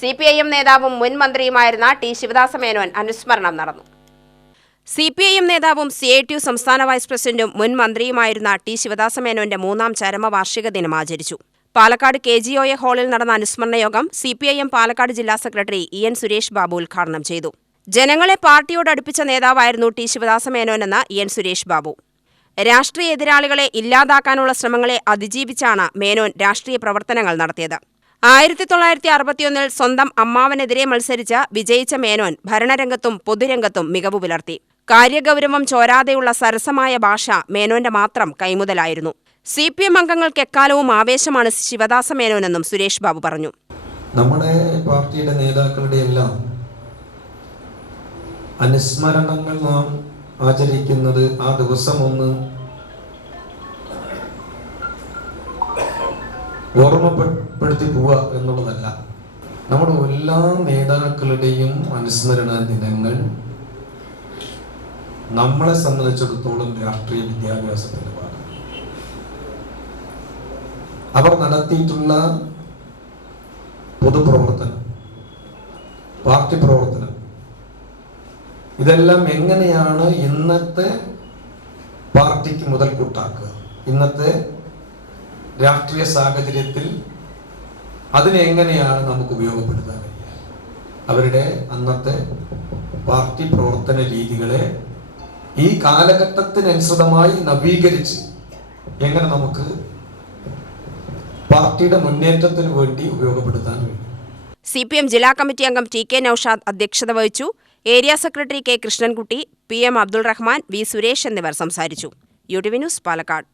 C P I M നേതാവും മുൻ മന്ത്രിയുമായിരുന്ന T Sivadas Menon അനുസ്മരണം നടന്നു. സി പി ഐ എം നേതാവും സി ഐ ടി യു സംസ്ഥാന വൈസ് പ്രസിഡന്റും മുൻ മന്ത്രിയുമായിരുന്ന ടി ശിവദാസ മേനോന്റെ മൂന്നാം ചരമവാർഷിക ദിനം ആചരിച്ചു. Palakkad K G O A ഹാളിൽ നടന്ന അനുസ്മരണ യോഗം C P I M Palakkad ജില്ലാ secretary E N Suresh Babu ഉദ്ഘാടനം ചെയ്തു. ജനങ്ങളെ പാർട്ടിയോട് അടുപ്പിച്ച നേതാവായിരുന്നു ടി ശിവദാസ മേനോനെന്ന് ഇ എൻ സുരേഷ് ബാബു. രാഷ്ട്രീയ എതിരാളികളെ ഇല്ലാതാക്കാനുള്ള ശ്രമങ്ങളെ അതിജീവിച്ചാണ് മേനോൻ രാഷ്ട്രീയ പ്രവർത്തനങ്ങൾ നടത്തിയത്. ആയിരത്തി തൊള്ളായിരത്തി അറുപത്തിയൊന്നിൽ സ്വന്തം അമ്മാവനെതിരെ മത്സരിച്ച വിജയിച്ച മേനോൻ ഭരണരംഗത്തും പൊതുരംഗത്തും മികവ് പുലർത്തി. കാര്യഗൗരവം ചോരാതെയുള്ള സരസമായ ഭാഷ മേനോന്റെ മാത്രം കൈമുതലായിരുന്നു. സി പി എം അംഗങ്ങൾക്ക് എക്കാലവും ആവേശമാണ് ശിവദാസ മേനോനെന്നും സുരേഷ് ബാബു പറഞ്ഞു. നമ്മുടെ പാർട്ടിയുടെ നേതാക്കളുടെ എല്ലാം അനുസ്മരണങ്ങൾ നാം ആചരിക്കുന്നത് ആ ദിവസം ഒന്ന് ഓർമ്മപ്പെടുത്തി പോവുക എന്നുള്ളതല്ല. നമ്മുടെ എല്ലാ നേതാക്കളുടെയും അനുസ്മരണ ദിനങ്ങൾ നമ്മളെ സംബന്ധിച്ചിടത്തോളം രാഷ്ട്രീയ വിദ്യാഭ്യാസത്തിന്റെ ഭാഗം. അവർ നടത്തിയിട്ടുള്ള പൊതുപ്രവർത്തനം പാർട്ടി പ്രവർത്തനം ഇതെല്ലാം എങ്ങനെയാണ് ഇന്നത്തെ പാർട്ടിക്ക് മുതൽക്കൂട്ടാക്കുക ഇന്നത്തെ രാഷ്ട്രീയ സാഹചര്യത്തിൽ അതിനെ എങ്ങനെയാണ് നമുക്ക് ഉപയോഗപ്പെടുത്താൻ കഴിയുക? അവരുടെ അന്നത്തെ പാർട്ടി പ്രവർത്തന രീതികളെ ഈ കാലഘട്ടത്തിനനുസൃതമായി നവീകരിച്ച് എങ്ങനെ നമുക്ക് പാർട്ടിയുടെ മുന്നേറ്റത്തിന് വേണ്ടി ഉപയോഗപ്പെടുത്താൻ കഴിയും? സി പി എം ജില്ലാ കമ്മിറ്റി അംഗം ടി കെ നൌഷാദ് അധ്യക്ഷത വഹിച്ചു. Area secretary K Krishnankutty P M Abdul Rahman V Suresh എന്നിവർ സംസാരിച്ചു. U T V news Palakkad.